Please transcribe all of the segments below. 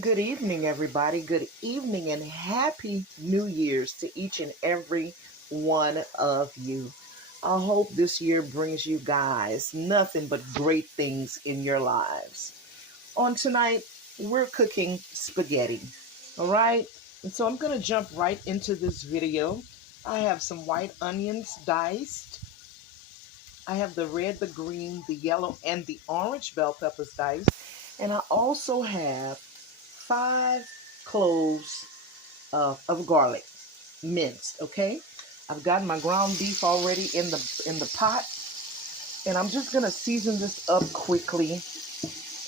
Good evening, everybody. Good evening and happy New Year's to each and every one of you. I hope this year brings you guys nothing but great things in your lives. On tonight, we're cooking spaghetti. All right? And so I'm going to jump right into this video. I have some white onions diced. I have the red, the green, the yellow, and the orange bell peppers diced. And I also have 5 cloves of garlic minced. Okay, I've got my ground beef already in the pot, and I'm just gonna season this up quickly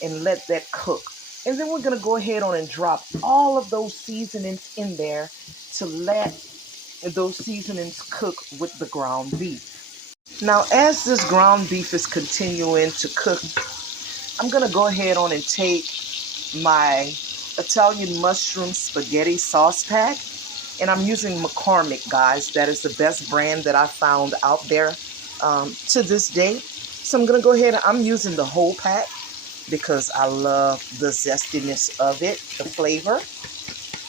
and let that cook. And then we're gonna go ahead on and drop all of those seasonings in there to let those seasonings cook with the ground beef. Now, as this ground beef is continuing to cook, I'm gonna go ahead on and take my Italian mushroom spaghetti sauce pack, and I'm using McCormick, guys. That is the best brand that I found out there to this day. So I'm gonna go ahead and I'm using the whole pack because I love the zestiness of it, the flavor.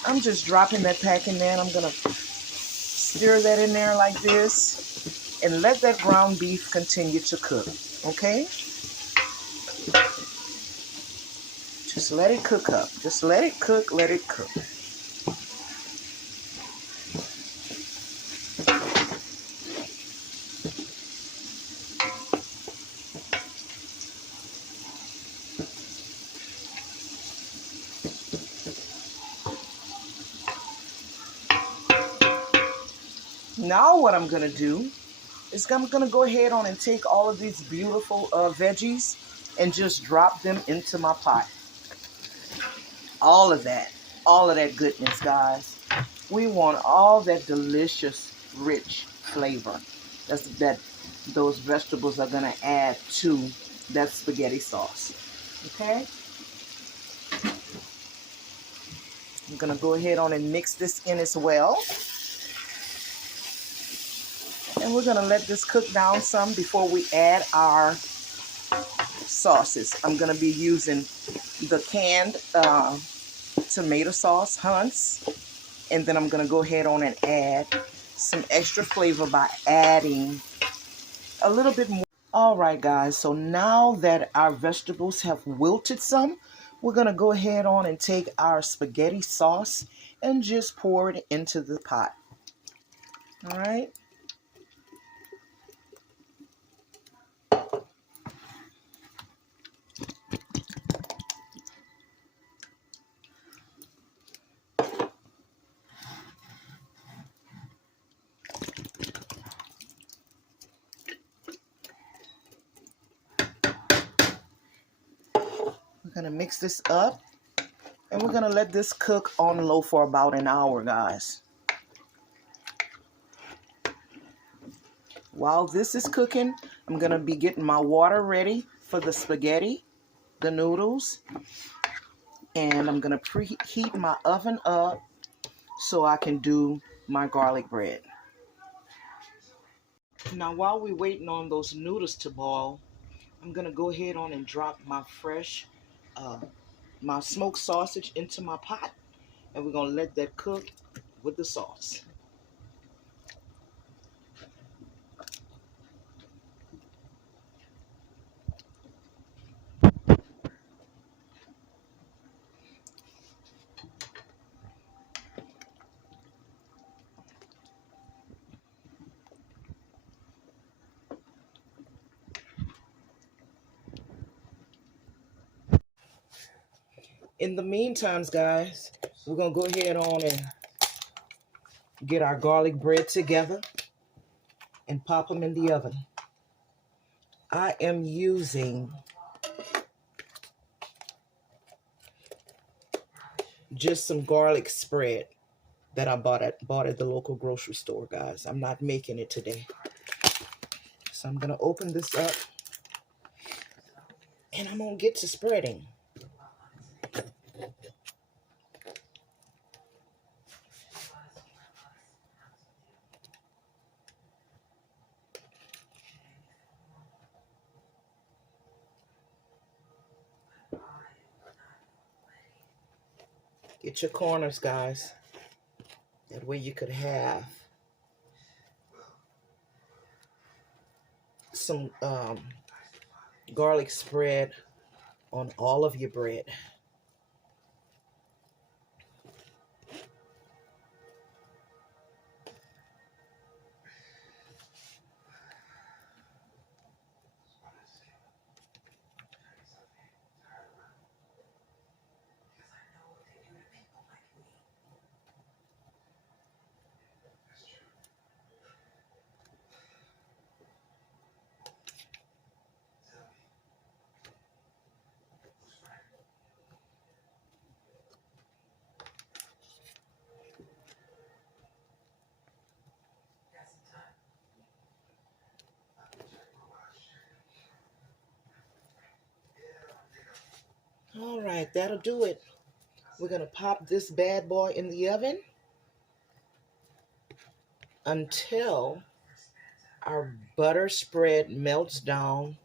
I'm just dropping that pack in there, and I'm gonna stir that in there like this and let that ground beef continue to cook. Okay, just let it cook up. Just let it cook, let it cook. Now what I'm gonna do is I'm gonna go ahead on and take all of these beautiful veggies and just drop them into my pot. All of that, all of that goodness, guys. We want all that delicious, rich flavor that those vegetables are gonna add to that spaghetti sauce. Okay, I'm gonna go ahead on and mix this in as well. And we're gonna let this cook down some before we add our sauces. I'm gonna be using the canned tomato sauce, Hunt's, and then I'm gonna go ahead on and add some extra flavor by adding a little bit more. All right, guys, so now that our vegetables have wilted some, we're gonna go ahead on and take our spaghetti sauce and just pour it into the pot. All right. We're gonna mix this up, and we're gonna let this cook on low for about an hour, guys. While this is cooking, I'm going to be getting my water ready for the spaghetti, the noodles, and I'm going to preheat my oven up so I can do my garlic bread. Now, while we're waiting on those noodles to boil, I'm going to go ahead on and drop my fresh, my smoked sausage into my pot, and we're going to let that cook with the sauce. In the meantime, guys, we're going to go ahead on and get our garlic bread together and pop them in the oven. I am using just some garlic spread that I bought at the local grocery store, guys. I'm not making it today. So I'm going to open this up, and I'm going to get to spreading. Get your corners, guys. That way you could have some garlic spread on all of your bread. All right, that'll do it. We're going to pop this bad boy in the oven until our butter spread melts down.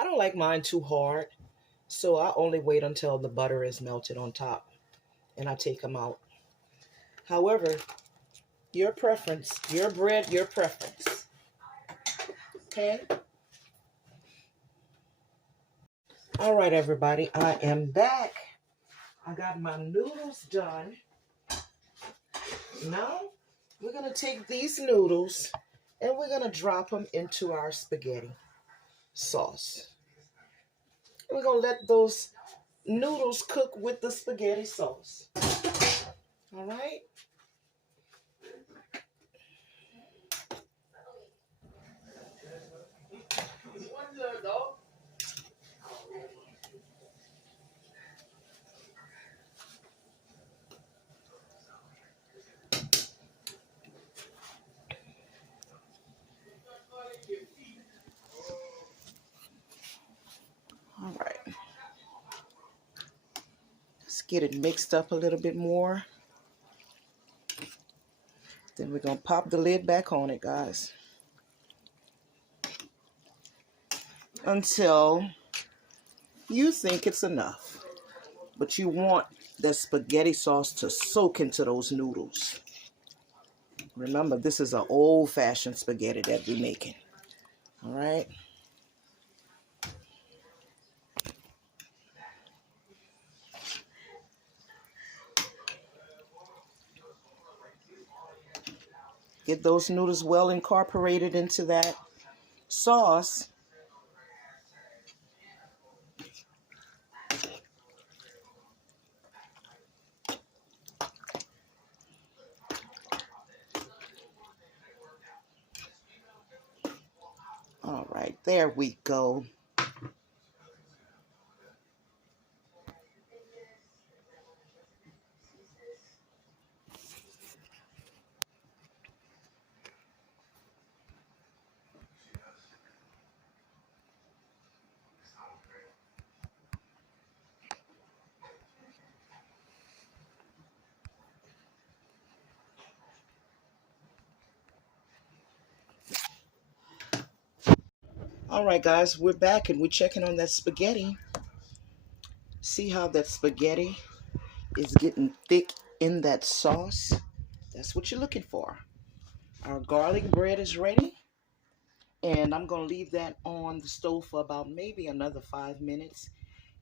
I don't like mine too hard, so I only wait until the butter is melted on top and I take them out. However, your preference, your bread, your preference. Okay? All right, everybody, I am back. I got my noodles done. Now, we're going to take these noodles and we're going to drop them into our spaghetti sauce. We're going to let those noodles cook with the spaghetti sauce. All right? All right. Let's get it mixed up a little bit more. Then we're going to pop the lid back on it, guys. Until you think it's enough. But you want that spaghetti sauce to soak into those noodles. Remember, this is an old-fashioned spaghetti that we're making. All right? Get those noodles well incorporated into that sauce. All right, there we go. All right, guys, we're back and we're checking on that spaghetti. See how that spaghetti is getting thick in that sauce? That's what you're looking for. Our garlic bread is ready. And I'm going to leave that on the stove for about maybe another 5 minutes.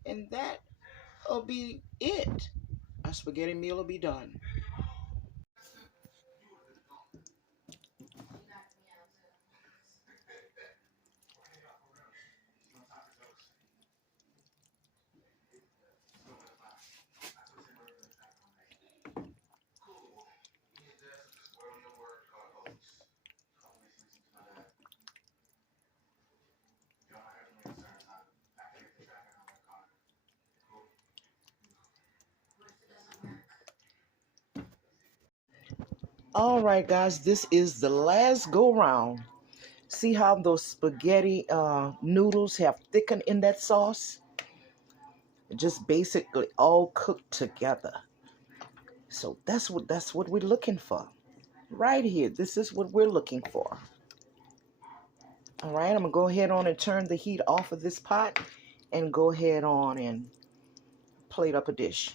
And that'll be it. Our spaghetti meal will be done. All right, guys, this is the last go round. See how those spaghetti noodles have thickened in that sauce? Just basically all cooked together. So that's what we're looking for. Right here, this is what we're looking for. All right, I'm going to go ahead on and turn the heat off of this pot and go ahead on and plate up a dish.